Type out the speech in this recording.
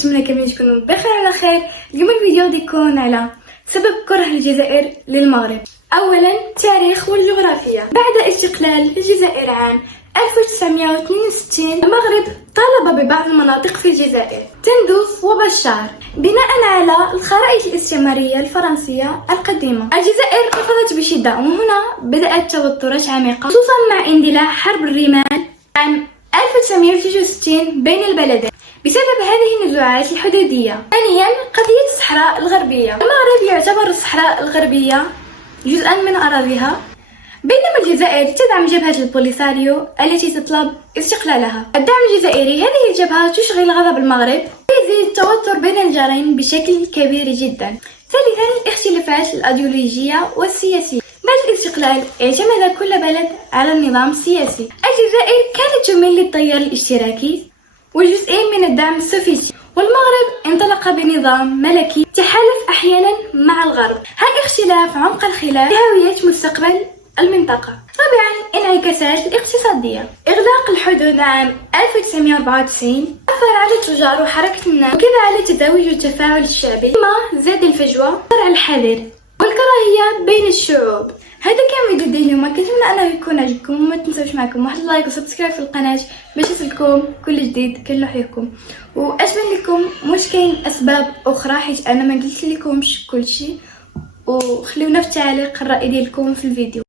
كنتمنى كاملين تكونوا بخير على خير. اليوم الفيديو غادي يكون على سبب كره الجزائر للمغرب. اولا التاريخ والجغرافيا. بعد استقلال الجزائر عام 1962 المغرب طالب ببعض المناطق في الجزائر تندوف وبشار بناء على الخرائط الاستعمارية الفرنسية القديمة. الجزائر رفضت بشدة، وهنا بدأت توترات عميقة خصوصا مع اندلاع حرب الرمال عام 1963 بين البلدين بسبب هذه النزاعات الحدودية. ثانيا قضية الصحراء الغربية. المغرب يعتبر الصحراء الغربية جزءا من أراضيها، بينما الجزائر تدعم جبهة البوليساريو التي تطلب استقلالها. الدعم الجزائري هذه الجبهة تشغل غضب المغرب ويزيد التوتر بين الجارين بشكل كبير جدا. ثالثا الاختلافات الأيديولوجية والسياسية. بعد الاستقلال اعتمد كل بلد على النظام السياسي. الجزائر كانت تميل للتيار الاشتراكي وجزئين من الدعم السوفيتي، والمغرب انطلق بنظام ملكي تحالف أحيانا مع الغرب. هذا اختلاف عمق الخلاف لهوية مستقبل المنطقة. رابعا انعكاسات الاقتصادية. إغلاق الحدود عام 1994 أثر على التجار وحركة الناس وكذا على التزاوج والتفاعل الشعبي، ثم زاد الفجوة على الحذر والكراهية بين الشعوب. هذا كان فيديو ديالي اليوم، كنتمنى انه يكون عجبكم. وما تنسوش معكم واحد اللايك وسبسكرايب في القناه باش يوصلكم كل جديد كنلوحيكم. واشبه لكم واش كاين اسباب اخرى حيت انا ما قلت لكمش كلشي، وخليونا في التعليق الراي ديالكم في الفيديو.